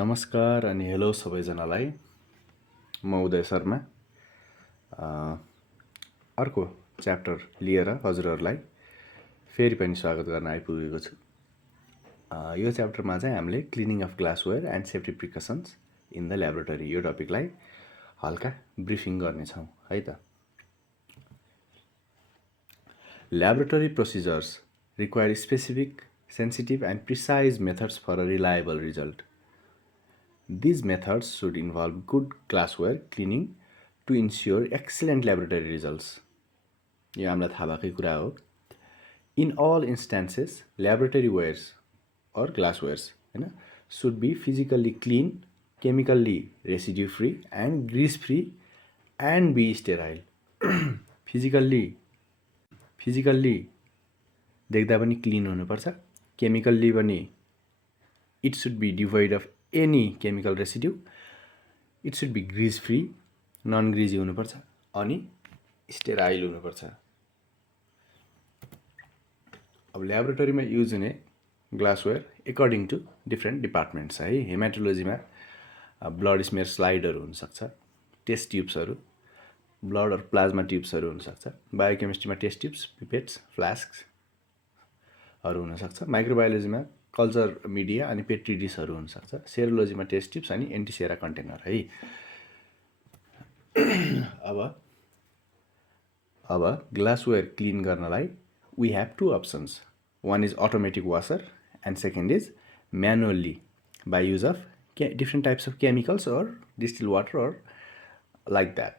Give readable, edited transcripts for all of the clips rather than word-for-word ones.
नमस्कार अनि हेलो सबैजनालाई। म उदय शर्मा अर्को च्याप्टर लिएर हजुरहरूलाई फेरि पनि स्वागत गर्न आइपुगेको छु। यो च्याप्टरमा चाहिँ हामीले cleaning of glassware and safety precautions in the laboratory यो टपिकलाई हल्का ब्रिफिङ गर्नेछौँ है त। Laboratory procedures require specific, sensitive and precise methods for a reliable result. These methods should involve good glassware cleaning to ensure excellent laboratory results. यो हामीलाई थाहा भएकै कुरा हो। In all instances, laboratory wares or glasswares should be physically clean, chemically residue free and grease free and be sterile. physically देख्दा पनि clean हुनुपर्छ, chemically पनि it should be devoid of any chemical residue, it should be grease free, non greasy हुनुपर्छ अनि sterile हुनुपर्छ। अब ल्याबोरेटरीमा use हुने glassware according to different departments है। हेमाटोलोजीमा ब्लड स्मेयर स्लाइडहरू हुनसक्छ, टेस्ट ट्युब्सहरू, ब्लड और प्लाज्मा ट्युब्सहरू हुनसक्छ। बायोकेमिस्ट्रीमा टेस्ट ट्युब्स, पिपेट्स, फ्लास्कहरू हुनसक्छ। माइक्रोबायोलोजीमा कल्चर मिडिया अनि पेट्री डिसहरू हुनसक्छ। सेरोलोजीमा टेस्ट ट्युब्स अनि एन्टिसेरा कन्टेनर है। अब ग्लासवेयर क्लिन गर्नलाई we have two options. One is automatic washer and second is manually by use of different types of chemicals और डिस्टिल वाटर और लाइक द्याट।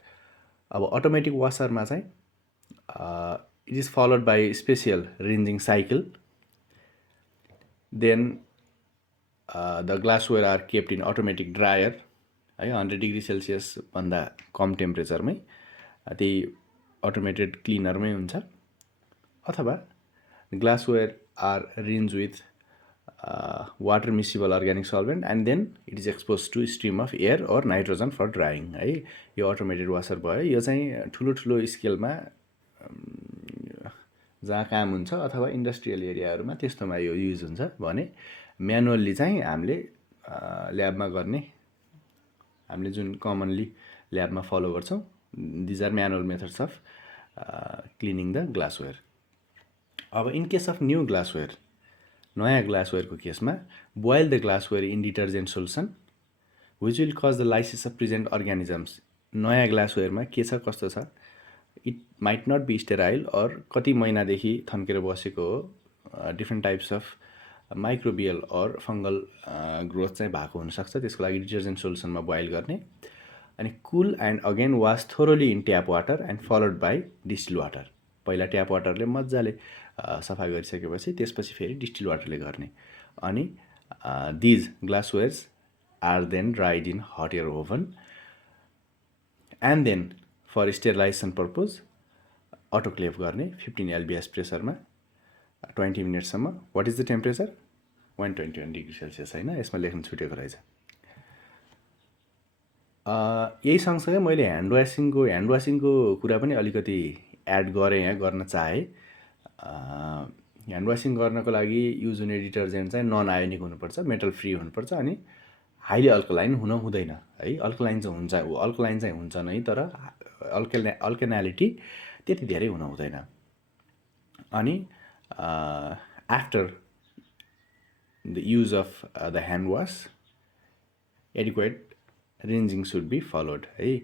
अब अटोमेटिक वासरमा चाहिँ it is followed by special rinsing cycle. Then the glassware are kept in automatic dryer है। 100 degree Celsius भन्दा कम टेम्परेचरमै त्यही automated क्लिनरमै हुन्छ। अथवा glassware are rinse with water miscible organic solvent and then it is expose to stream of air और nitrogen for drying है। यो automated washer भयो। यो चाहिँ ठुलो स्केलमा जहाँ काम हुन्छ अथवा इन्डस्ट्रियल एरियाहरूमा त्यस्तोमा यो युज हुन्छ भने म्यानुअल्ली चाहिँ हामीले ल्याबमा गर्ने, हामीले जुन कमनली ल्याबमा फलो गर्छौँ, these are manual methods of cleaning the glassware. अब in case of new glassware, नयाँ ग्लासवेयरको केसमा boil the glassware in detergent solution which will cause the lysis of present organisms. नयाँ ग्लासवेयरमा के छ कस्तो छ, it might not be sterile और कति महिनादेखि थन्केर बसेको हो, डिफ्रेन्ट टाइप्स अफ माइक्रोबियल और फङ्गल ग्रोथ चाहिँ भएको हुनसक्छ। त्यसको लागि डिटर्जेन्ट सोल्युसनमा बोइल गर्ने अनि cool and again wash thoroughly in tap water and followed by distil water. पहिला ट्याप वाटरले मजाले सफा गरिसकेपछि त्यसपछि फेरि डिस्टिल वाटरले गर्ने अनि these glasswares are then dried in hot air oven and then for sterilization purpose autoclave गर्ने 15 LBS प्रेसरमा 20 मिनटसम्म। What is the temperature? 121 degree celsius होइन, यसमा लेख्न छुटेको रहेछ। यही सँगसँगै मैले ह्यान्ड वासिङको कुरा पनि अलिकति एड गरेँ, यहाँ गर्न चाहेँ। ह्यान्ड वासिङ गर्नको लागि युज हुने डिटर्जेन्ट चाहिँ नन आयोनिक हुनुपर्छ, मेटल फ्री हुनुपर्छ अनि हाइली अल्कलाइन हुँदैन है। अल्कलाइन चाहिँ हुन्छ नै, तर अल्केनालिटी त्यति धेरै हुन हुँदैन। अनि after the use of the hand wash adequate rinsing should be followed है।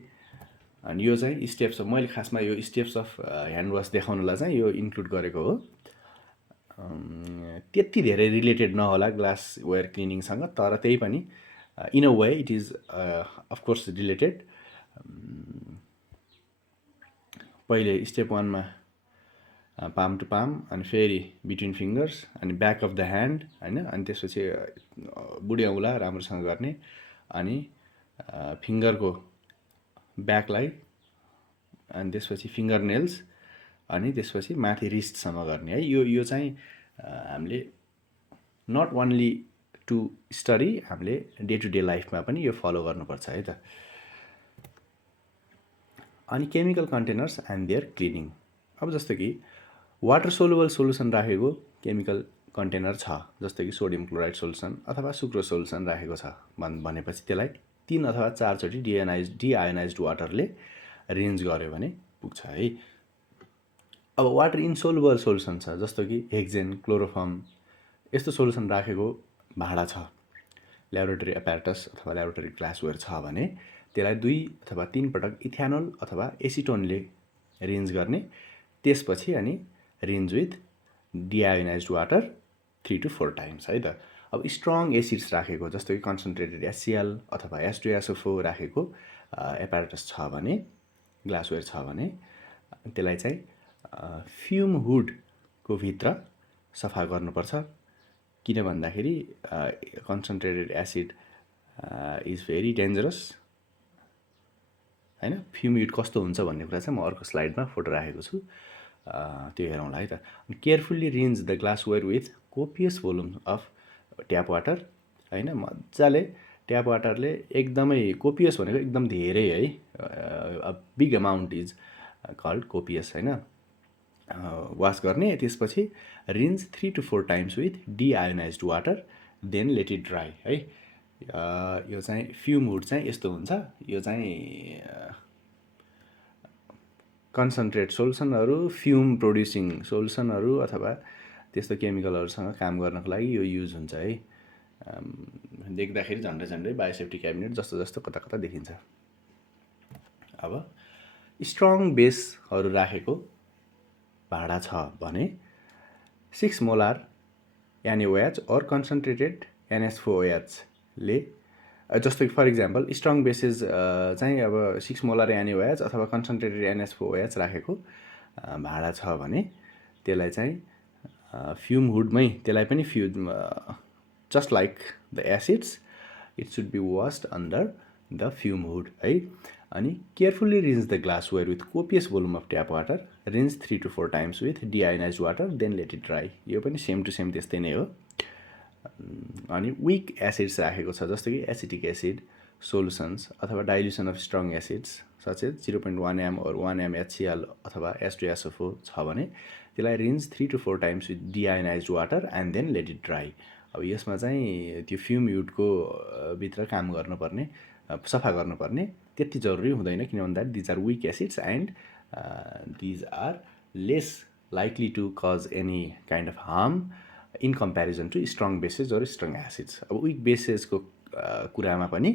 अनि यो चाहिँ स्टेप्स अफ, मैले खासमा यो स्टेप्स अफ ह्यान्ड वास देखाउनलाई चाहिँ यो इन्क्लुड गरेको हो। त्यति धेरै रिलेटेड नहोला ग्लासवेयर क्लिनिङसँग, तर त्यही पनि in a way it is of course related. पहिले स्टेप 1मा पाम टु पाम अनि फेरि बिट्विन फिङ्गर्स अनि ब्याक अफ द ह्यान्ड होइन, अनि त्यसपछि बुढी औँला राम्रोसँग गर्ने अनि फिङ्गरको ब्याकलाई अनि त्यसपछि फिङ्गर नेल्स अनि त्यसपछि माथि रिस्टसम्म गर्ने है। यो चाहिँ हामीले नट ओन्ली टु स्टडी, हामीले डे टु डे लाइफमा पनि यो फलो गर्नुपर्छ है त। अनि chemical containers and their cleaning. अब जस्तो कि वाटर सोलुबल सोल्युसन राखेको केमिकल कन्टेनर छ, जस्तो कि सोडियम क्लोराइड सोल्युसन अथवा सुक्रोज सोल्युसन राखेको छ भनेपछि त्यसलाई 3 अथवा 4 चोटि डिआयोनाइज्ड वाटरले रिन्ज गर्यो भने पुग्छ है। अब वाटर इन्सोल्युबल सोल्युसन छ, जस्तो कि हेक्सेन, क्लोरोफर्म यस्तो सोल्युसन राखेको भाँडा छ, ल्याबोरेटरी एपारेटस अथवा ल्याबोरेटरी ग्लासवेयर छ भने त्यसलाई 2 अथवा 3 पटक इथेनोल अथवा एसिटोनले रिन्ज गर्ने, त्यसपछि अनि rinse with deionized water 3 to 4 times है त। अब स्ट्रङ एसिड्स राखेको, जस्तो कि कन्सन्ट्रेटेड एचसिएल अथवा H2SO4 राखेको एपारेटस छ भने, ग्लासवेयर छ भने त्यसलाई चाहिँ फ्युम हुडको भित्र सफा गर्नुपर्छ। किन भन्दाखेरि concentrated acid is very dangerous हैन। फ्युम हुड कस्तो हुन्छ भन्ने कुरा चाहिँ म अर्को स्लाइडमा फोटो राखेको छु, त्यो हेरौँला है त। Carefully rinse the glassware with copious volume of tap water हैन। मजाले ट्याप वाटरले एकदमै कोपियस भनेको एकदम धेरै है, big amount is called copious हैन, वास गर्ने। त्यसपछि rinse 3 to 4 times with deionized water, then let it dry है। यो चाहिँ फ्युम हुड चाहिँ यस्तो हुन्छ। यो चाहिँ कन्सन्ट्रेट सोल्युसनहरू, फ्युम प्रोड्युसिङ सोल्युसनहरू अथवा त्यस्तो केमिकलहरूसँग काम गर्नको लागि यो युज हुन्छ है। देख्दाखेरि झन्डै बायोसेफ्टी क्याबिनेट जस्तो कता कता देखिन्छ। अब स्ट्रङ बेसहरू राखेको भाँडा छ भने 6 मोलार NaOH और कन्सन्ट्रेटेड NH4OH ले, जस्तो कि फर इक्जाम्पल स्ट्रङ बेसेस चाहिँ अब 6 मोलार NaOH अथवा कन्सन्ट्रेटेड NH4OH राखेको भाँडा छ भने त्यसलाई चाहिँ फ्युम हुडमै, त्यसलाई पनि fume just like the acids it should be washed under the fume hood है। अनि carefully rinse the glassware with copious volume of tap water, rinse 3 to 4 times with deionized water, then let it dry. यो पनि same to same त्यस्तै नै हो। अनि week acids राखेको छ, जस्तो कि एसिटिक एसिड सोल्युसन्स अथवा dilution of strong acids such as 0.1 m or 1 m HCl अथवा H2SO4 छ भने त्यसलाई rinse 3 to 4 times with deionized water and then let it dry. अब यसमा चाहिँ त्यो फ्युम हुडको भित्र काम गर्नुपर्ने, सफा गर्नुपर्ने त्यति जरुरी हुँदैन, किन भन्दाखेरि these are weak acids and these are less likely to cause any kind of harm in comparison to strong bases और स्ट्रङ एसिड्स। अब विक बेसेसको कुरामा पनि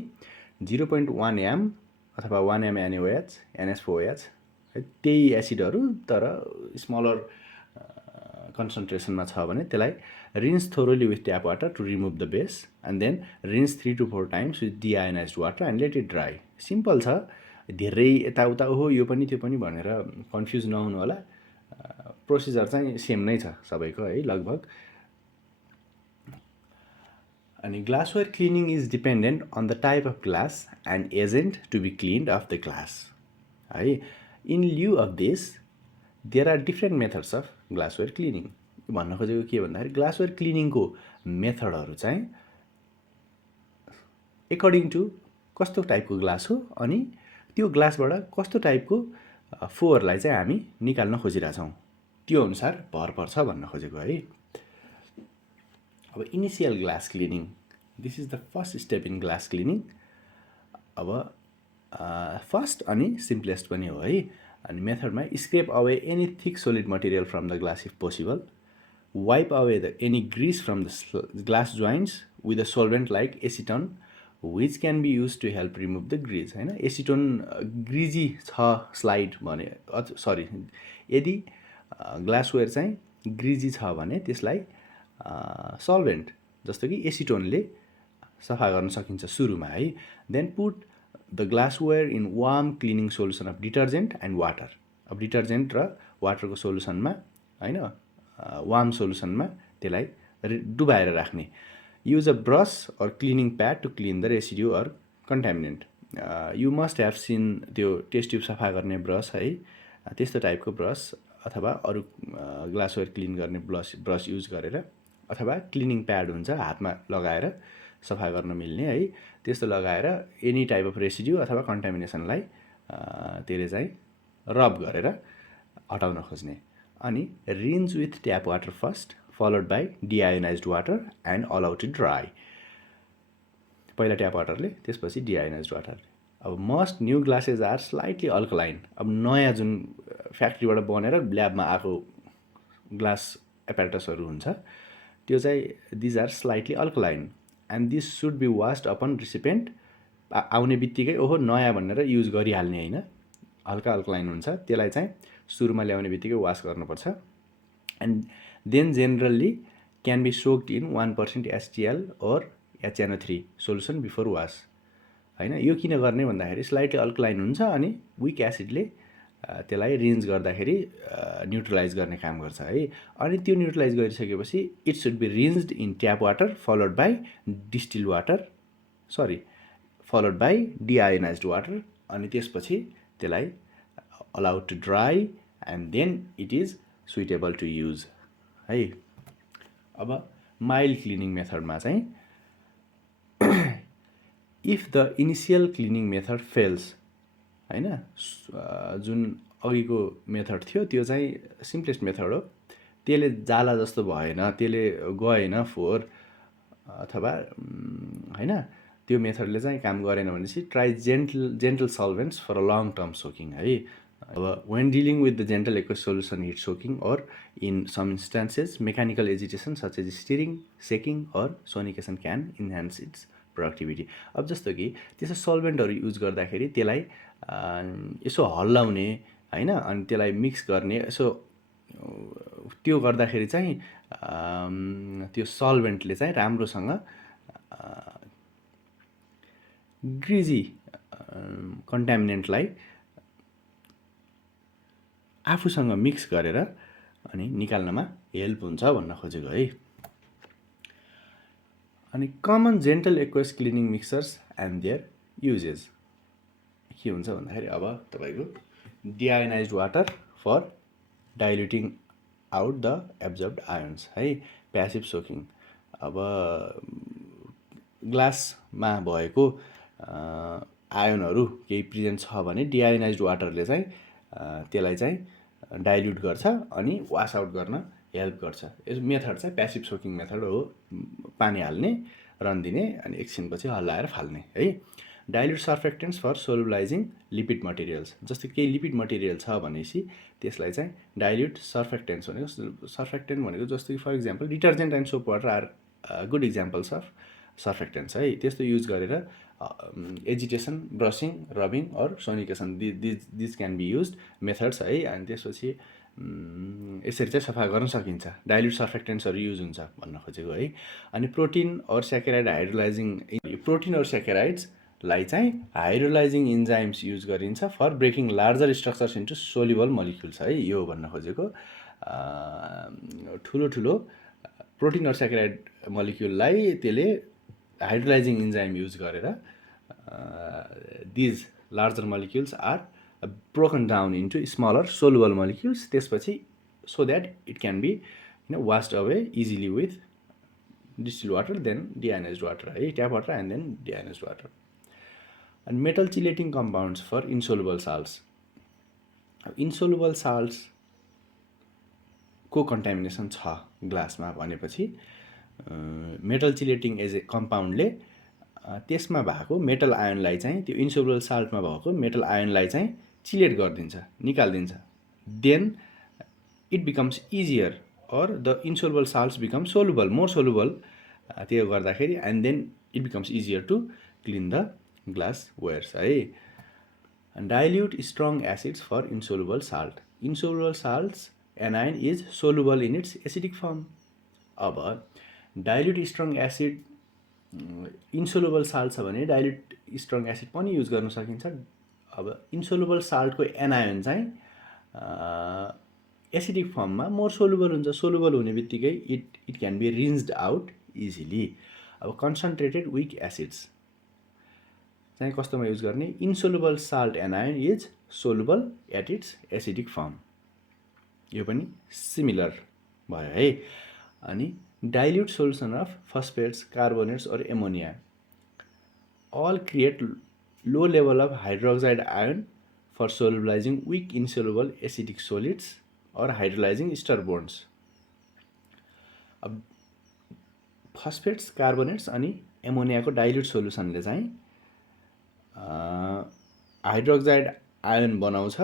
0.1 m अथवा 1 m NaOH, NH4OH त्यही एसिडहरू तर स्मलर कन्सन्ट्रेसनमा छ भने त्यसलाई rinse thoroughly with tap water to remove the base and then rinse 3 to 4 times with deionized water and let it dry. Simple छ, धेरै यताउता हो यो पनि त्यो पनि भनेर कन्फ्युज नहुनु होला। प्रोसिजर चाहिँ सेम नै छ सबैको है लगभग। अनि glassware cleaning is dependent on the type of glass and agent to be cleaned of the glass है। In lieu of this there are different methods of glassware cleaning. भन्न खोजेको के भन्दाखेरि ग्लासवेयर क्लिनिङको मेथडहरू चाहिँ एकर्डिङ टु कस्तो टाइपको glass हो अनि त्यो ग्लासबाट कस्तो टाइपको फोहोरलाई चाहिँ हामी निकाल्न खोजिरहेछौँ त्यो अनुसार भर पर्छ भन्न खोजेको है। अब initial glass cleaning, this is the first step in glass cleaning. अब फर्स्ट अनि सिम्पलेस्ट पनि हो है। अनि मेथडमा scrape away any thick solid material from the glass if possible, wipe away the any grease from the glass joints with a solvent like acetone which can be use to help remove the grease होइन। Acetone ग्रिजी छ slide भने sorry यदि glassware चाहिँ ग्रिजी छ भने त्यसलाई solvent जस्तो कि एसिटोनले सफा गर्न सकिन्छ सुरुमा है। Then put the glassware in warm cleaning solution of detergent and water. अब डिटर्जेन्ट र वाटरको सोल्युसनमा होइन, वार्म सोल्युसनमा त्यसलाई डुबाएर राख्ने। Use a brush or cleaning pad to clean the residue or contaminant. You must have seen त्यो टेस्ट ट्युब सफा गर्ने ब्रस है, त्यस्तो टाइपको ब्रस अथवा अरू ग्लासवेयर क्लिन गर्ने ब्रस युज गरेर अथवा क्लिनिङ प्याड हुन्छ हातमा लगाएर सफा गर्न मिल्ने है, त्यस्तो लगाएर एनी टाइप अफ रेसिड्यू अथवा कन्टामिनेसनलाई त्यसले चाहिँ रब गरेर हटाउन खोज्ने। अनि rinse with tap water first followed by deionized water and allow to dry. पहिला ट्याप वाटरले त्यसपछि deionized water. अब most new glasses are slightly alkaline. अब नयाँ जुन फ्याक्ट्रीबाट बनेर ल्याबमा आएको ग्लास एपारेटसहरू हुन्छ त्यो चाहिँ these are slightly alkaline and this should be washed upon recipient. आउने बित्तिकै ओहो नयाँ भनेर युज गरिहाल्ने होइन, हल्का अल्कलाइन हुन्छ, त्यसलाई चाहिँ सुरुमा ल्याउने बित्तिकै वास गर्नुपर्छ. And then generally can be soaked in 1% HCl or HNO3 solution before wash. होइन, यो किन गर्ने भन्दाखेरि स्लाइटली अल्कलाइन हुन्छ अनि विक एसिडले त्यसलाई रिन्ज गर्दाखेरि न्युट्रलाइज गर्ने काम गर्छ है. अनि त्यो न्युट्रलाइज गरिसकेपछि it should be rinsed in tap water followed by distil water followed by deionized water. अनि त्यसपछि त्यसलाई allowed to dry and then it is suitable to use है. अब माइल्ड क्लिनिङ मेथडमा चाहिँ if the initial cleaning method fails, होइन, जुन अघिको मेथड थियो त्यो चाहिँ सिम्पलेस्ट मेथड हो, त्यसले जाला जस्तो भएन, त्यसले गएन फोहोर अथवा होइन, त्यो मेथडले चाहिँ काम गरेन भनेपछि try gentle solvents for a long term soaking है. अब when dealing with the gentle aqueous solution heat soaking or in some instances mechanical agitation such as stirring, shaking or sonication can enhance its productivity. अब जस्तो कि त्यसो सल्भेन्टहरू use गर्दाखेरि त्यसलाई यसो हल्लाउने होइन, अनि त्यसलाई मिक्स गर्ने, यसो त्यो गर्दाखेरि चाहिँ त्यो सल्भेन्टले चाहिँ राम्रोसँग ग्रिजी कन्टामिनेन्टलाई आफूसँग मिक्स गरेर अनि निकाल्नमा हेल्प हुन्छ भन्न खोजेको है. अनि common gentle aqueous cleaning mixers and their uses के हुन्छ भन्दाखेरि अब तपाईँको deionized water for diluting out the absorbed ions है, प्यासिभ सोकिङ. अब ग्लासमा भएको आयोनहरू केही प्रेजेन्ट छ भने डिआयोनाइज्ड वाटरले चाहिँ त्यसलाई चाहिँ डाइल्युट गर्छ अनि वास आउट गर्न हेल्प गर्छ. यस मेथड चाहिँ प्यासिभ सोकिङ मेथड हो, पानी हाल्ने, रन दिने अनि एकछिनपछि हल्लाएर फाल्ने है. डाइल्युट सर्फेक्टेन्ट्स फर सोलुबलाइजिङ लिपिड मटेरियल्स, जस्तो केही लिपिड मटेरियल छ भनेपछि त्यसलाई चाहिँ डाइल्युट सर्फेक्टेन्ट्स भनेको, सर्फेक्टेन्ट भनेको जस्तो कि for example detergent and soap water are good examples of surfactants है. त्यस्तो युज गरेर agitation, brushing, rubbing or sonication these can be use methods है. अनि त्यसपछि यसरी चाहिँ सफा गर्न सकिन्छ. डाइल्युट सर्फेक्टेन्ट्सहरू युज हुन्छ भन्न खोजेको है. अनि प्रोटिन और स्याकेराइड हाइड्रोलाइजिङ, प्रोटिन और स्याकेराइड्सलाई चाहिँ हाइड्रोलाइजिङ इन्जाइम्स युज गरिन्छ for breaking larger structures into soluble molecules है. यो भन्न खोजेको ठुलो ठुलो प्रोटिन और स्याकेराइड मलिक्युललाई त्यसले हाइड्रोलाइजिङ इन्जाइम युज गरेर these larger molecules are broken down into smaller soluble molecules, त्यसपछि so that it can be washed away easily with distilled water, then deionized water है, tap water and then deionized water. And metal chelating compounds for insoluble salts. insoluble salts को contamination छ ग्लासमा भनेपछि metal चिलेटिङ as a कम्पाउन्डले त्यसमा भएको metal आयोनलाई चाहिँ, त्यो इन्सोलुबल साल्टमा भएको metal आयोनलाई चाहिँ चिलेट गरिदिन्छ, निकालिदिन्छ. Then it becomes easier or the insoluble salts become soluble, more soluble. त्यो गर्दाखेरि and then it becomes easier to clean the glass wares है. Dilute strong acids for insoluble salt. Insoluble salts anion is soluble in its acidic form. अब dilute strong acid, insoluble salt छ भने dilute strong acid पनि use गर्न सकिन्छ. अब इन्सोलुबल साल्टको एनायोन चाहिँ acidic फर्ममा मोर सोलुबल हुन्छ. सोलुबल हुने बित्तिकै it can be rinsed out easily. अब कन्सन्ट्रेटेड विक एसिड्स चाहिँ कस्तोमा युज गर्ने? Insoluble salt anion is soluble at its acidic form. यो पनि सिमिलर भयो है. अनि dilute solution of phosphates, carbonates or ammonia all create low level of hydroxide ion for solubilizing weak insoluble acidic solids or hydrolyzing ester bonds. अब फस्फेट्स, carbonates अनि एमोनियाको dilute सोल्युसनले चाहिँ hydroxide ion बनाउँछ।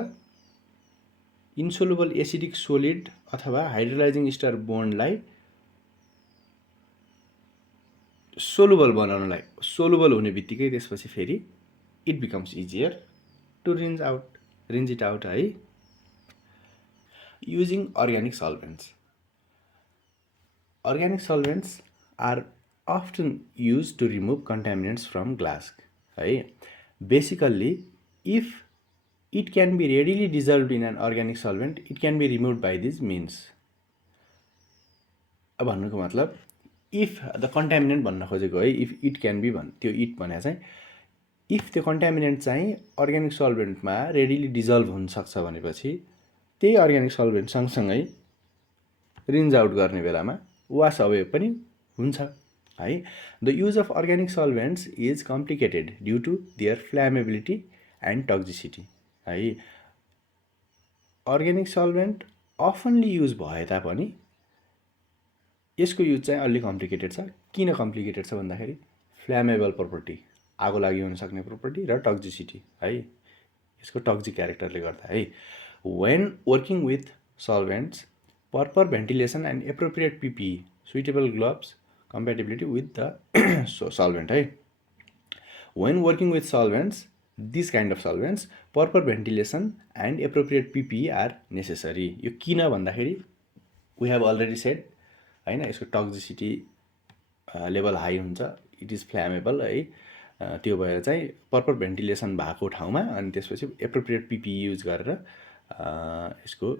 इन्सोलुबल acidic solid अथवा hydrolyzing star बोन्डलाई soluble बनाउनलाई, soluble हुने बित्तिकै त्यसपछि फेरि it becomes easier to rinse it out है। Using organic solvents. Organic solvents are often used to remove contaminants from glass. है, basically, if it can be readily dissolved in an organic solvent, it can be removed by these means. अब भन्नुको मतलब if the कन्टामिनेन्ट भन्न खोजेको है, if it can be त्यो it भने चाहिँ इफ त्यो कन्टामिनेन्ट चाहिँ अर्ग्यानिक सल्भेन्टमा रेडिली डिजल्भ हुनसक्छ भनेपछि त्यही अर्ग्यानिक सल्भेन्ट सँगसँगै रिन्ज आउट गर्ने बेलामा वास अवे पनि हुन्छ है। The use of organic solvents is complicated due to their flammability and toxicity है। अर्ग्यानिक सल्भेन्ट अफनली युज भए तापनि यसको युज चाहिँ अलि कम्प्लिकेटेड छ। किन कम्प्लिकेटेड छ भन्दाखेरि फ्ल्यामेबल प्रोपर्टी, आगो लागि हुन सक्ने प्रोपर्टी र टक्जिसिटी है, यसको टक्जिक क्यारेक्टरले गर्दा है। When working with solvents, proper ventilation and appropriate PPE, suitable gloves, compatibility with the solvent है। When working with solvents, this kind of solvents, proper ventilation and appropriate PPE are necessary। यो किन भन्दाखेरि we have already said हैन, यसको टक्जिसिटी level high हुन्छ, it is फ्ल्यामेबल है। त्यो भएर चाहिँ प्रपर भेन्टिलेसन भएको ठाउँमा अनि त्यसपछि एप्रोप्रिएट पिपिई युज गरेर यसको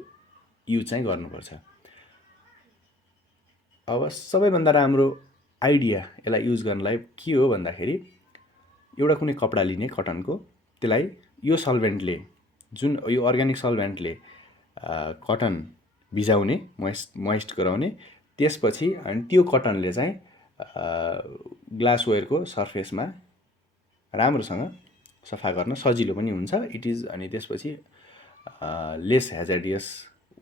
युज चाहिँ गर्नुपर्छ। अब सबैभन्दा राम्रो आइडिया यसलाई युज गर्नलाई के हो भन्दाखेरि एउटा कुनै कपडा लिने कटनको, त्यसलाई यो सल्भेन्टले, जुन यो अर्ग्यानिक सल्भेन्टले कटन भिजाउने, मोइस्ट गराउने, त्यसपछि अनि त्यो कटनले चाहिँ ग्लासवेयरको सर्फेसमा राम्रोसँग सफा गर्न सजिलो पनि हुन्छ। इट इज अनि त्यसपछि लेस हेजार्डियस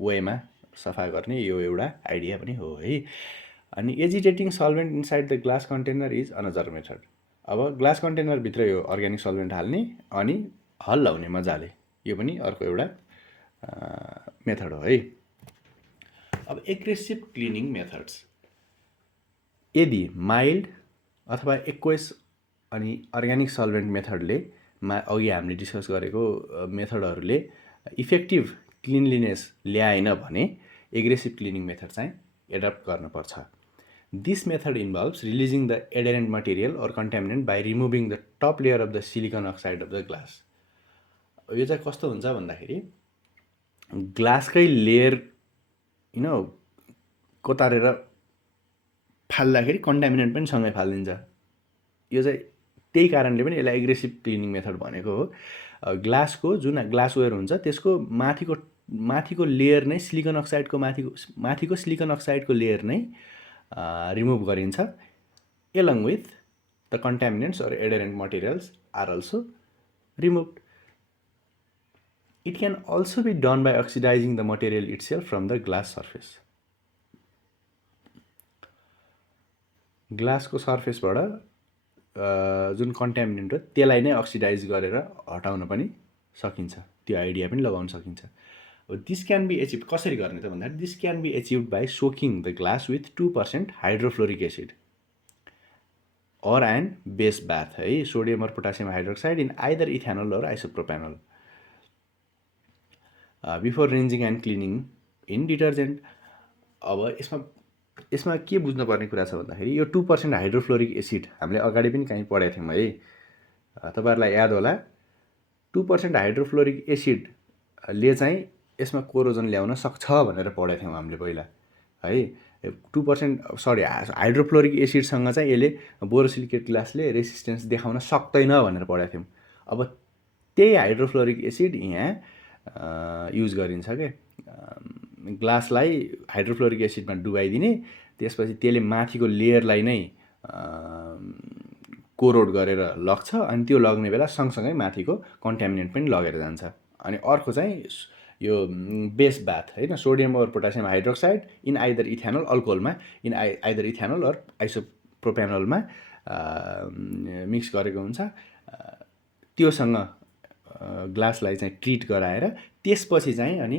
वेमा सफा गर्ने यो एउटा आइडिया पनि हो है। अनि agitating solvent inside the glass container is another method. अब ग्लास कन्टेनरभित्र यो अर्ग्यानिक सल्भेन्ट हाल्ने अनि हल्लाउने मजाले, यो पनि अर्को एउटा मेथड हो है। अब एग्रेसिभ क्लिनिङ मेथड्स, यदि माइल्ड अथवा एक्वेस अनि अर्ग्यानिक सल्भेन्ट मेथडले अघि हामीले डिस्कस गरेको मेथडहरूले इफेक्टिभ क्लिनलिनेस ल्याएन भने एग्रेसिभ क्लिनिङ मेथड चाहिँ एडप्ट गर्नुपर्छ। This method involves releasing the adherent material or contaminant by removing the top layer of the silicon oxide of the glass. यो चाहिँ कस्तो हुन्छ भन्दाखेरि ग्लासकै लेयर कोतारेर फाल्दाखेरि कन्टामिनेन्ट पनि सँगै फालिदिन्छ। यो चाहिँ त्यही कारणले पनि यसलाई एग्रेसिभ क्लिनिङ मेथड भनेको हो। ग्लासको जुन ग्लासवेयर हुन्छ त्यसको माथिको लेयर नै सिलिकन अक्साइडको माथिको सिलिकन अक्साइडको लेयर नै रिमुभ गरिन्छ। Along with the contaminants or adherent materials are also removed. It can also be done by oxidizing the material itself from the glass surface. ग्लासको सर्फेसबाट जुन कन्टामिनेन्ट हो त्यसलाई नै अक्सिडाइज गरेर हटाउन पनि सकिन्छ, त्यो आइडिया पनि लगाउन सकिन्छ। दिस क्यान बी एचिभ, कसरी गर्ने त भन्दाखेरि this can be achieve by soaking the glass with 2% hydrofluoric acid or an base bath है, sodium or potassium hydroxide in either ethanol or isopropanol before rinsing and cleaning in detergent. अब यसमा के बुझ्नुपर्ने कुरा छ भन्दाखेरि यो 2% हाइड्रोफ्लोरिक एसिड हामीले अगाडि पनि कहीँ पढेको थियौँ है, तपाईँहरूलाई याद होला। 2% हाइड्रोफ्लोरिक एसिडले चाहिँ यसमा कोरोजन ल्याउन सक्छ भनेर पढेको थियौँ हामीले पहिला है। 2% हाइड्रोफ्लोरिक एसिडसँग चाहिँ यसले बोरोसिलिकेट ग्लासले रेसिस्टेन्स देखाउन सक्दैन भनेर पढेको थियौँ। अब त्यही हाइड्रोफ्लोरिक एसिड यहाँ युज गरिन्छ के, ग्लासलाई हाइड्रोफ्लोरिक एसिडमा डुबाइदिने, त्यसपछि त्यसले माथिको लेयरलाई नै कोरोड गरेर लग्छ अनि त्यो लग्ने बेला सँगसँगै माथिको कन्टामिनेन्ट पनि लगेर जान्छ। अनि अर्को चाहिँ यो बेस बाथ होइन, sodium or potassium hydroxide in either ethanol अल्कोहलमा, इन आइदर इथेनल अर आइसोप्रोपेनलमा मिक्स गरेको हुन्छ। त्योसँग ग्लासलाई चाहिँ ट्रिट गराएर त्यसपछि चाहिँ अनि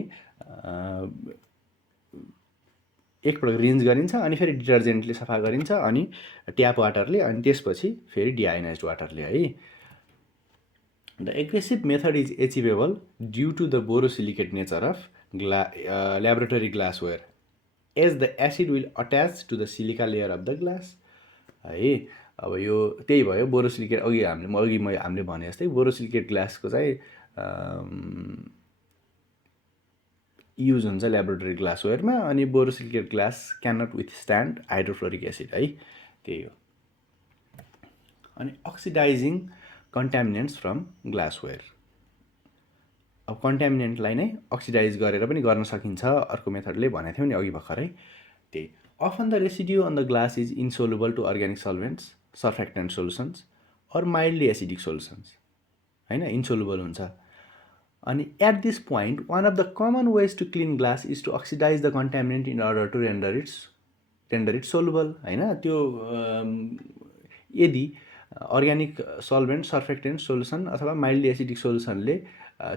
एकपल्ट रिन्ज गरिन्छ, अनि फेरि डिटर्जेन्टले सफा गरिन्छ, अनि ट्याप वाटरले, अनि त्यसपछि फेरि डिआयोनाइज्ड वाटरले है। The aggressive method is achievable due to the borosilicate nature of laboratory glassware as the acid will attach to the silica layer of the glass है। अब यो त्यही भयो बोरोसिलिकेट, हामीले भने जस्तै बोरोसिलिकेट ग्लासको चाहिँ युज हुन्छ ल्याबोरेटरी ग्लासवेयरमा, अनि borosilicate glass can not withstand hydrofluoric acid है, त्यही हो। अनि अक्सिडाइजिङ कन्टामिनेन्ट्स फ्रम ग्लासवेयर, अब कन्टामिनेन्टलाई नै अक्सिडाइज गरेर पनि गर्न सकिन्छ अर्को मेथडले भनेको थियौँ नि अघि भर्खरै, त्यही। Often the residue on the glass is insoluble to organic solvents, surfactant solutions or mildly acidic solutions होइन, इन्सोलुबल हुन्छ। अनि at this point one of the common ways to clean glass is to oxidize the contaminant in order to render it soluble होइन। त्यो यदि organic solvent, surfactant solution अथवा mildly acidic सोल्युसनले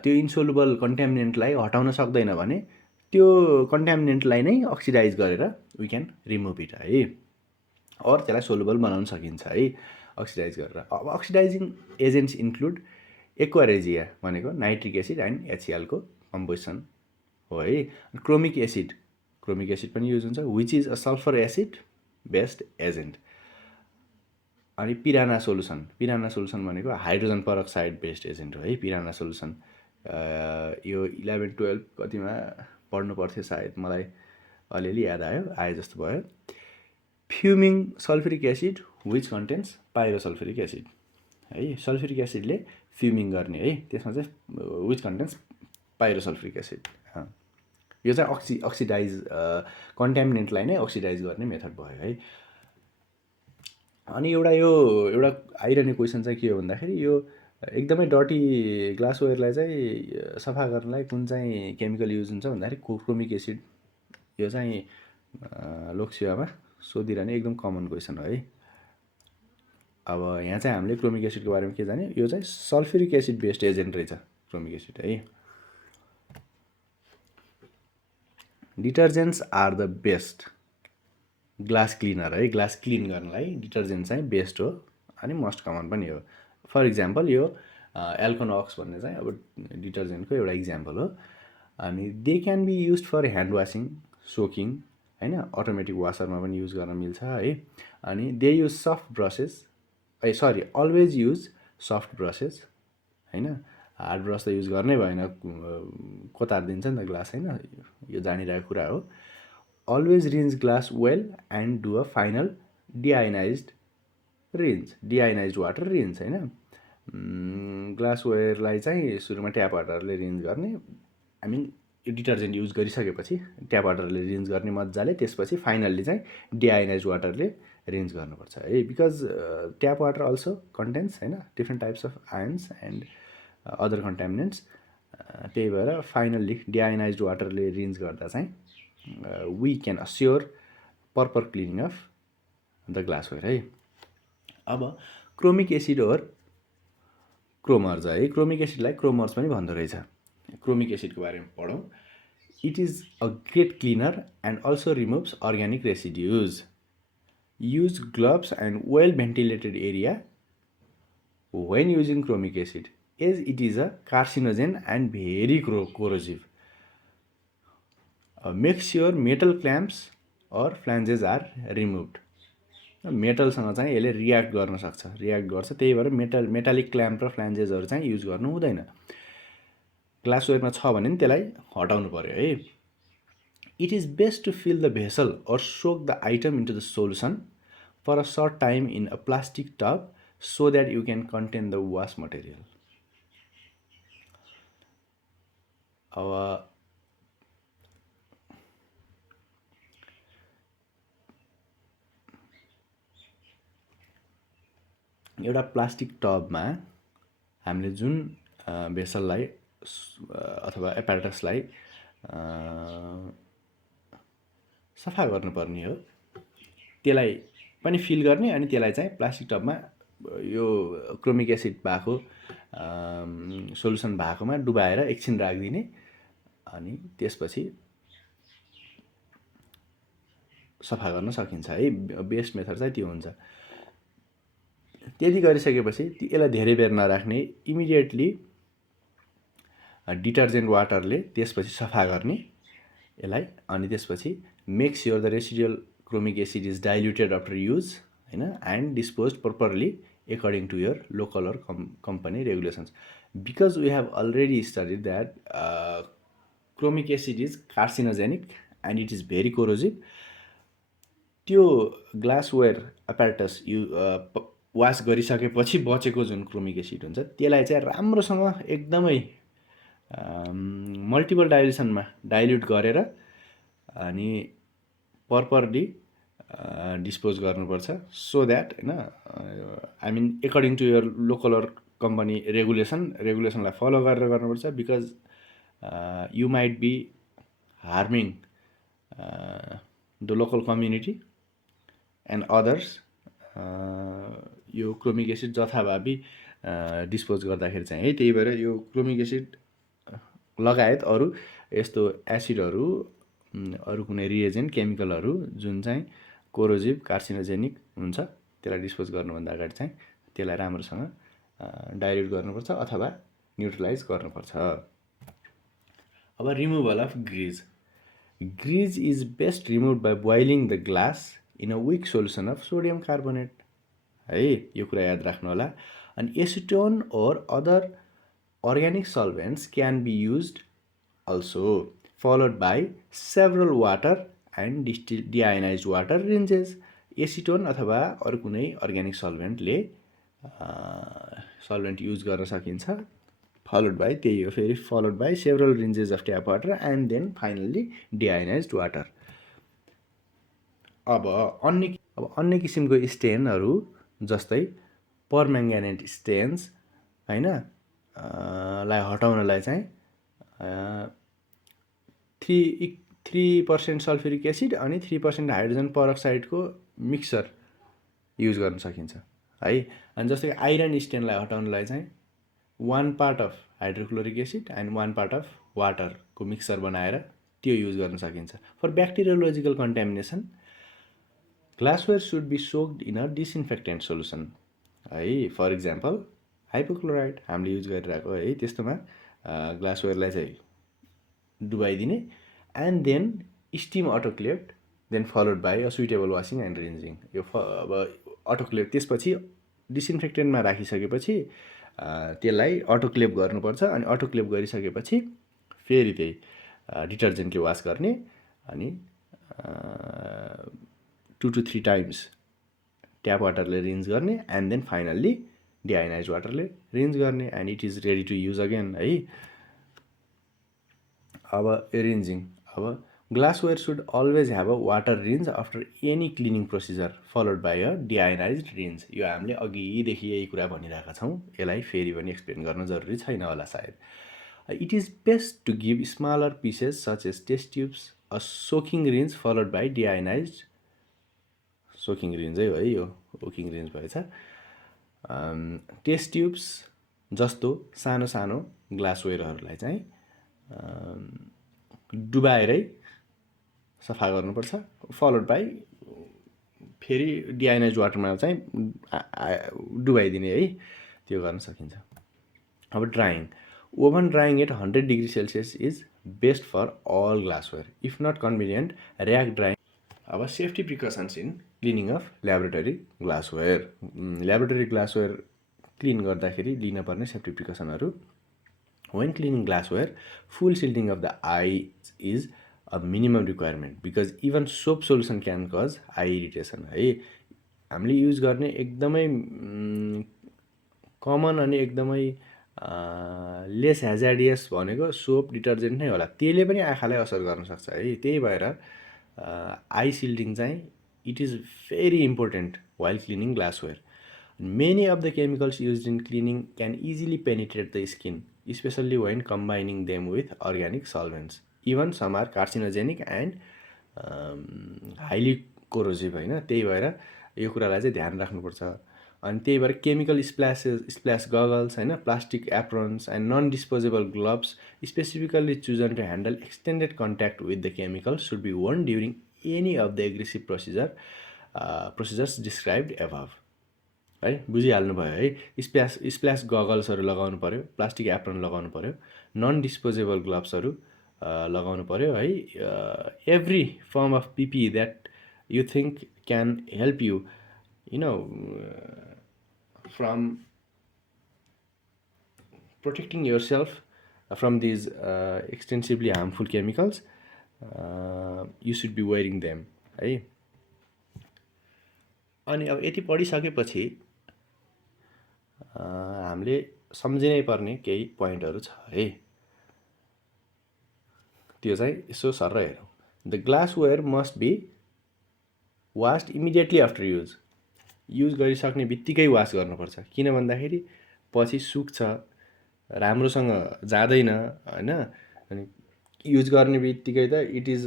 त्यो insoluble कन्ट्यामिनेन्टलाई हटाउन सक्दैन भने त्यो कन्ट्यामिनेन्टलाई नै अक्सिडाइज गरेर वी क्यान रिमुभ इट है, अर त्यसलाई सोलुबल बनाउन सकिन्छ है अक्सिडाइज गरेर। अब अक्सिडाइजिङ एजेन्ट्स इन्क्लुड एक्वारेजिया भनेको नाइट्रिक एसिड एन्ड एचसिएलको कम्पोजिसन हो है। क्रोमिक एसिड पनि युज हुन्छ, which is a sulphur acid based agent. अनि पिराना सोल्युसन भनेको हाइड्रोजन परअक्साइड बेस्ड एजेन्ट हो है, पिराना सोल्युसन। यो 11-12 कतिमा पढ्नु पर्थ्यो सायद, मलाई अलिअलि याद आयो जस्तो भयो। Fuming sulphuric acid which contains pyrosulphuric acid है, सल्फ्युरिक एसिडले फ्युमिङ गर्ने है, त्यसमा चाहिँ विच कन्टेन्स पाइरोसल्फ्युरिक एसिड। यो चाहिँ अक्सिडाइज कन्ट्यामिनेन्टलाई नै अक्सिडाइज गर्ने मेथड भयो है। अनि एउटा आइरहने क्वेसन चाहिँ के हो भन्दाखेरि, यो एकदमै डर्टी ग्लासवेयरलाई चाहिँ सफा गर्नलाई कुन चाहिँ केमिकल युज हुन्छ भन्दाखेरि क्रोमिक एसिड। यो चाहिँ लोकसेवामा सोधिरहने एकदम कमन क्वेसन हो है। अब यहाँ चाहिँ हामीले क्रोमिक एसिडको बारेमा के जाने, यो चाहिँ सल्फ्युरिक एसिड बेस्ड एजेन्ट रहेछ क्रोमिक एसिड है। Detergents are the best glass cleaner है, ग्लास क्लिन गर्नलाई डिटर्जेन्ट चाहिँ बेस्ट हो अनि मोस्ट कमन पनि हो। फर इक्जाम्पल यो एल्कोनोक्स भन्ने चाहिँ अब डिटर्जेन्टको एउटा इक्जाम्पल हो। अनि they can be use for hand washing, soaking होइन, अटोमेटिक वासरमा पनि युज गर्न मिल्छ है। अनि they use soft brushes, always use soft brushes होइन, हार्ड ब्रस त युज गर्नै भएन, कोतारिदिन्छ नि त ग्लास होइन, यो जानिरहेको कुरा हो। Always rinse glass well and do a final deionized rinse, deionized water rinse होइन। ग्लासवेयरलाई चाहिँ सुरुमा ट्याप वाटरले रिन्स गर्ने, आई मिन यो डिटर्जेन्ट युज गरिसकेपछि ट्याप वाटरले रिन्स गर्ने मजाले, त्यसपछि फाइनल्ली चाहिँ डिआयोनाइज्ड वाटरले रिन्स गर्नुपर्छ है। Because tap water also contains होइन different types of ions and other contaminants, त्यही भएर फाइनल्ली डिआयोनाइज्ड वाटरले रिन्स गर्दा चाहिँ we can assure proper cleaning of the glassware है। अब क्रोमिक एसिड ओर क्रोमर्ज है, क्रोमिक एसिडलाई क्रोमर्ज पनि भन्दो रहेछ। क्रोमिक एसिडको बारेमा पढौँ। It is a great cleaner and also removes organic residues. Use gloves and well ventilated area when using chromic acid as it is a carcinogen and very corrosive. Make sure metal clamps or flanges are removed. मेटलसँग चाहिँ यसले react गर्छ, त्यही भएर metallic clamp र फ्ल्यान्जेसहरू चाहिँ use गर्नु हुँदैन। ग्लासवेयरमा छ भने नि त्यसलाई हटाउनु पर्यो है। It is best to fill the vessel और soak the item into the solution for a short time in a plastic tub so that you can contain the wash material. अब एउटा प्लास्टिक टबमा हामीले जुन भेसललाई अथवा एपारेटसलाई सफा गर्नुपर्ने हो। त्यसलाई पनि फिल गर्ने अनि त्यसलाई चाहिँ प्लास्टिक टबमा यो क्रोमिक एसिड भएको सोल्युसन भएकोमा डुबाएर एकछिन राखिदिने अनि त्यसपछि सफा गर्न सकिन्छ है। बेस्ट मेथड चाहिँ त्यो हुन्छ। त्यति गरिसकेपछि यसलाई धेरै बेर नराख्ने, इमिडिएटली डिटर्जेन्ट वाटरले त्यसपछि सफा गर्ने यसलाई। अनि त्यसपछि make sure the residual chromic acid is diluted after use होइन and dispose properly according to your local or company regulations. Because we have already studied that chromic acid is carcinogenic and it is very corrosive. त्यो glassware apparatus वास गरिसकेपछि बचेको जुन chromic acid हुन्छ त्यसलाई चाहिँ राम्रोसँग एकदमै multiple डाइल्युसनमा dilute गरेर अनि प्रपरली डिस्पोज गर्नुपर्छ। सो द्याट होइन I mean according to your local or company रेगुलेसनलाई फलो गरेर गर्नुपर्छ। Because you might be harming the local community and others यो क्रोमिक एसिड जथाभावी डिस्पोज गर्दाखेरि चाहिँ है। त्यही भएर यो क्रोमिक एसिड लगायत अरू यस्तो एसिडहरू अरू कुनै रिएजेन्ट केमिकलहरू जुन चाहिँ कोरोजिभ कार्सिनोजेनिक हुन्छ त्यसलाई डिस्पोज गर्नुभन्दा अगाडि चाहिँ त्यसलाई राम्रोसँग डाइल्युट गर्नुपर्छ अथवा न्युट्रलाइज गर्नुपर्छ। अब removal of grease. Grease is best remove by boiling the glass in a weak solution of sodium carbonate है। यो कुरा याद राख्नु होला। अनि acetone or other organic solvents can be used also followed by several water and deionized water rinses. Acetone अथवा अरू कुनै अर्ग्यानिक सल्भेन्टले सल्भेन्ट युज गर्न सकिन्छ। फलोड बाई त्यही हो फेरि followed by several rinses of tap water and then finally deionized water. अब अन्य किसिमको स्टेनहरू जस्तै परम्याङ्गानेट स्टेन्स होइन लाई हटाउनलाई चाहिँ 3% सल्फ्युरिक एसिड अनि 3% हाइड्रोजन परअक्साइडको मिक्सर युज गर्न सकिन्छ है। अनि जस्तै आइरन स्टेनलाई हटाउनलाई चाहिँ 1 part of hydrochloric acid and 1 part of वाटरको मिक्सर बनाएर त्यो युज गर्न सकिन्छ। For bacteriological contamination glassware should be soaked in a disinfectant solution है। फर इक्जाम्पल हाइपोक्लोराइड हामीले युज गरिरहेको है त्यस्तोमा ग्लासवेयरलाई चाहिँ डुबाइदिने and then steam autoclaved then followed by a suitable washing and rinsing. यो अब अटोक्लेभ त्यसपछि डिसइन्फेक्टेन्टमा राखिसकेपछि त्यसलाई अटोक्लेभ गर्नुपर्छ। अनि अटोक्लेभ गरिसकेपछि फेरि त्यही डिटर्जेन्टले वास गर्ने अनि 2 to 3 टाइम्स ट्याप वाटरले रिन्ज गर्ने एन्ड देन फाइनल्ली डिआयोनाइज वाटरले रिन्ज गर्ने and it is ready to use again है। अब रिन्जिङ। अब glassware should always have a water rinse after any cleaning procedure followed by a deionized rinse. यो हामीले अघिदेखि यही कुरा भनिरहेका छौँ। यसलाई फेरि पनि एक्सप्लेन गर्न जरुरी छैन होला सायद। It is best to give smaller pieces such as test tubes a soaking rinse followed by deionized soaking रिन्जै हो है। यो सोकिङ रिन्ज भएछ। टेस्ट ट्युब्स जस्तो सानो सानो ग्लासवेयरहरूलाई चाहिँ डुबाएरै सफा गर्नुपर्छ। फलोड बाई फेरि डिआयोनाइज्ड वाटरमा चाहिँ डुबाइदिने है। त्यो गर्न सकिन्छ। अब drying. Oven drying at 100 degree Celsius is best for all glassware if not convenient rack drying. अब safety precautions in cleaning of laboratory glassware. Laboratory glassware clean गर्दाखेरि लिनुपर्ने सेफ्टी प्रिकसनहरू। When cleaning glassware, full shielding of the eyes is a minimum requirement because even soap solution can cause eye irritation है। हामीले use गर्ने एकदमै common अनि एकदमै lace hazardous भनेको सोप डिटर्जेन्ट नै होला। त्यसले पनि आँखालाई असर गर्न सक्छ है। त्यही भएर आई सिल्डिङ चाहिँ it is very important while cleaning glassware. Many of the chemicals used in cleaning can easily penetrate the skin, especially when combining them with organic solvents. Even some are carcinogenic and highly corrosive होइन, त्यही भएर यो कुरालाई चाहिँ ध्यान राख्नुपर्छ। अनि त्यही भएर केमिकल स्प्ल्यास गगल्स होइन, plastic aprons and non disposable gloves specifically chosen to handle extended contact with the chemical should be worn during any of the aggressive procedures described above. है, बुझिहाल्नु भयो है। स्प्ल्यास गगल्सहरू लगाउनु पऱ्यो, प्लास्टिक एप्रन लगाउनु पऱ्यो, non disposable ग्लोभ्सहरू लगाउनु पऱ्यो है। Every form of PP that you think can help you know from protecting yourself from these extensively harmful chemicals, you should be wearing them है। अनि अब यति पढिसकेपछि हामीले सम्झिनै पर्ने केही पोइन्टहरू छ है, त्यो चाहिँ यसो सर हेरौँ। The glassware must be washed immediately after use गरिसक्ने बित्तिकै वास गर्नुपर्छ। किन भन्दाखेरि पछि सुक्छ, राम्रोसँग जाँदैन होइन। अनि युज गर्ने बित्तिकै त it is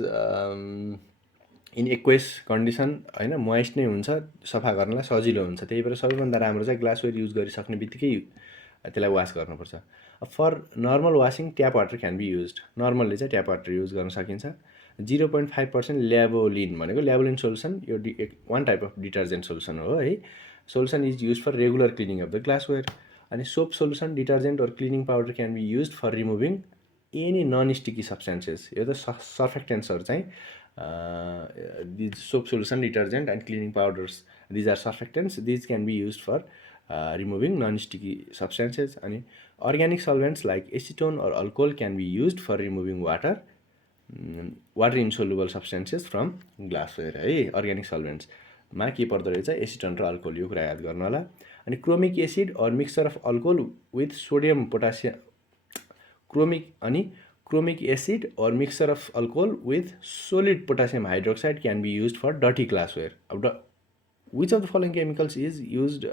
in aqueous condition होइन, मोइस्ट नै हुन्छ, सफा गर्नलाई सजिलो हुन्छ। त्यही भएर सबैभन्दा राम्रो चाहिँ ग्लासवेयर युज गरिसक्ने बित्तिकै त्यसलाई वास गर्नुपर्छ। For normal washing tap water can be use. नर्मलले चाहिँ ट्याप वाटर युज गर्न सकिन्छ। 0.5% ल्याभोलिन भनेको ल्याभोलिन सोल्युसन, यो one type of detergent solution हो है। Solution is use for regular cleaning of the glassware. अनि soap solution, detergent or cleaning powder can be use for removing any non sticky substances. यो त सर्फेक्टेन्ट्सहरू चाहिँ these soap solution, detergent and cleaning powders, these are सर्फेक्टेन्ट्स, these can be use for removing non sticky substances. अनि organic solvents like acetone or alcohol can be use for removing water insoluble substances from glassware है। Organic सल्भेन्ट्समा के पर्दो रहेछ, acetone र alcohol, यो कुरा याद गर्नु होला। अनि chromic acid or mixture of alcohol with sodium potassium, chromic acid or mixture of alcohol with solid potassium hydroxide can be use for dirty glassware. अब which of the following chemicals is use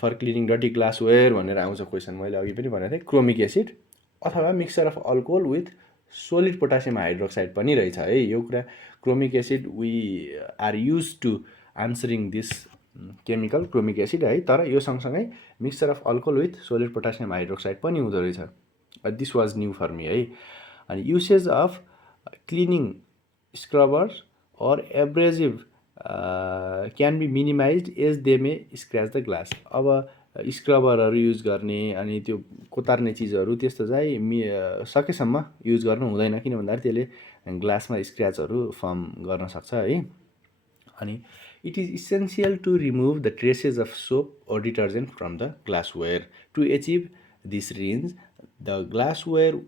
for cleaning dirty glassware भनेर आउँछ question. मैले अघि पनि भनेको थिएँ, chromic acid अथवा mixture of alcohol with solid potassium hydroxide पनि रहेछ है। यो कुरा chromic acid we are use to answering this chemical chromic acid है। तर यो सँगसँगै mixture of alcohol with solid potassium hydroxide पनि हुँदो रहेछ। This was new for me है। अनि usage of cleaning scrubbers or abrasive can be minimize as they may scratch the glass. अब स्क्रबरहरू युज गर्ने अनि त्यो कोतार्ने चिजहरू त्यस्तो चाहिँ सकेसम्म युज गर्नु हुँदैन, किन भन्दाखेरि त्यसले ग्लासमा स्क्रैचहरू फर्म गर्न सक्छ है। अनि it is essential to remove the traces of soap or detergent from the glassware. To achieve this rinse, the glassware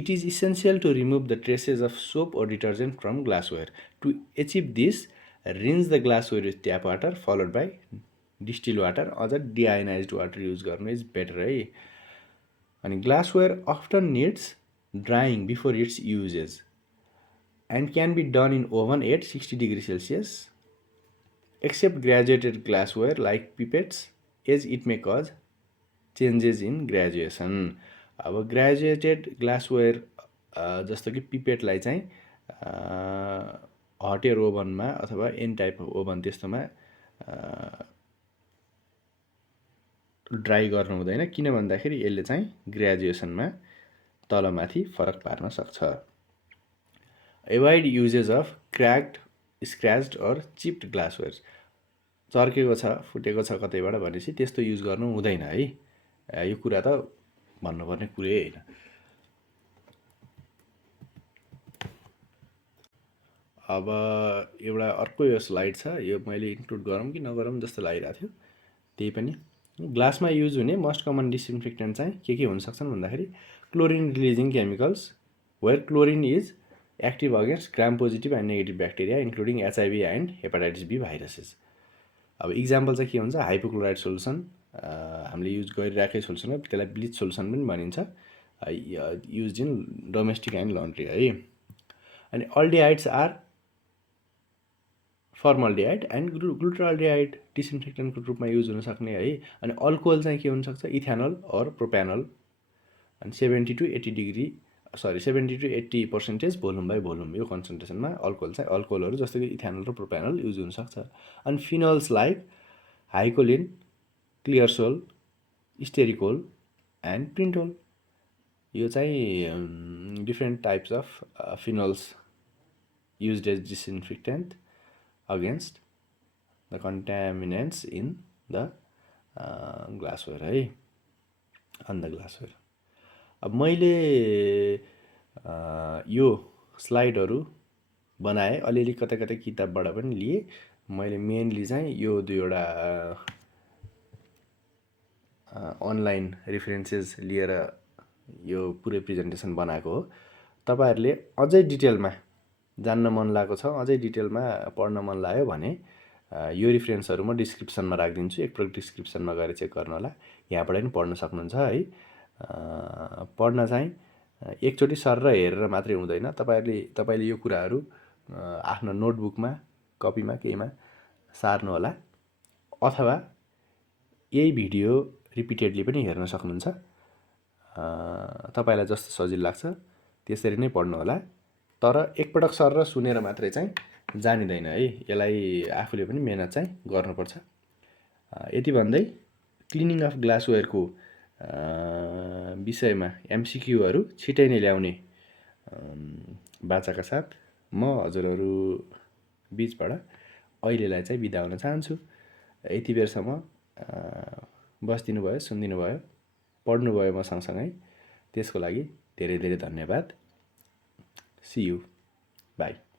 it is essential to remove the traces of soap or detergent from glassware. To achieve this, rinse the glassware with tap water followed by distilled water or the deionized water use गर्नु is better है। अनि glassware often needs drying before its uses and can be done in oven at 60 degrees Celsius, except graduated glassware like pipettes, as it may cause changes in graduation. अब graduated glassware जस्तो कि पिपेटलाई चाहिँ hot air ओभनमा अथवा an type oven त्यस्तोमा dry गर्नु हुँदैन, किन भन्दाखेरि यसले चाहिँ ग्रेजुएसनमा तलमाथि फरक पार्न सक्छ। एभोइड युजेस अफ क्र्याक्ड, स्क्रैच्ड और चिप्ड ग्लासवेयर। चर्केको छ, फुटेको छ कतैबाट भनेपछि त्यस्तो युज गर्नु हुँदैन है। यो कुरा त भन्नुपर्ने कुरै होइन। अब एउटा अर्को यो स्लाइड छ, यो मैले इन्क्लुड गरौँ कि नगरौँ जस्तो लागिरहेको थियो। त्यही पनि ग्लासमा युज हुने मोस्ट कमन डिसइन्फेक्टेन्ट चाहिँ के हुन सक्छन् भन्दाखेरि chlorine releasing chemicals, where chlorine is active against gram positive and negative bacteria including HIV and hepatitis B viruses. अब इक्जाम्पल चाहिँ के हुन्छ, हाइपोक्लोराइड सोल्युसन हामीले युज गरिरहेकै सोल्युसन हो, त्यसलाई ब्लिच सोल्युसन पनि भनिन्छ, use in domestic and laundry है। अनि aldehydes are formaldehyde and glutaraldehyde डिसइन्फेक्टेन्टको रूपमा युज हुनसक्ने है। अनि अल्कोहल चाहिँ के हुनसक्छ, इथेनल अर प्रोप्यानल। अनि 70 to 80% भोल्युम बाई भोल्युम यो कन्सन्ट्रेसनमा अल्कोहल चाहिँ अल्कोहलहरू जस्तो कि इथेनल र प्रोप्यानल युज हुनसक्छ। अनि फिनल्स लाइक हाइकोलिन, क्लियरसोल, स्टेरिकोल एन्ड प्रिन्टोल यो चाहिँ different types of phenols used as disinfectant against the contaminants in the glassware है, अन द ग्लासवेयर। अब मैले यो स्लाइडहरू बनाएँ, अलिअलि कतै कतै किताबबाट पनि लिएँ। मैले मेनली चाहिँ यो दुईवटा अनलाइन रेफरेन्सेस लिएर यो पुरै प्रेजेन्टेसन बनाएको हो। तपाईँहरूले अझै डिटेलमा जान्न मन लागेको छ, अझै डिटेलमा पढ्न मन लाग्यो भने यो रेफरेन्सहरू म डिस्क्रिप्सनमा राखिदिन्छु, एकपल्ट डिस्क्रिप्सनमा गएर चेक गर्नु होला, यहाँबाट पनि पढ्न सक्नुहुन्छ है। पढ्न चाहिँ एकचोटि सर हेरेर मात्रै हुँदैन, तपाईँले यो कुराहरू आफ्नो नोटबुकमा, कपीमा, केहीमा सार्नु होला, अथवा यही भिडियो रिपिटेडली पनि हेर्न सक्नुहुन्छ। तपाईँलाई जस्तो सजिलो लाग्छ त्यसरी नै पढ्नु होला। तर एकपटक सर र सुनेर मात्रै चाहिँ जानिँदैन है, यसलाई आफूले पनि मेहनत चाहिँ गर्नुपर्छ। यति भन्दै क्लिनिङ अफ ग्लासवेयरको विषयमा एमसिक्यूहरू छिटै नै ल्याउने बाचाका साथ म हजुरहरू बिचबाट अहिलेलाई चाहिँ बिदा हुन चाहन्छु। यति बेरसम्म बसिदिनु भयो, सुनिदिनु भयो, पढ्नुभयो म सँगसँगै, त्यसको लागि धेरै धेरै धन्यवाद। See you, by.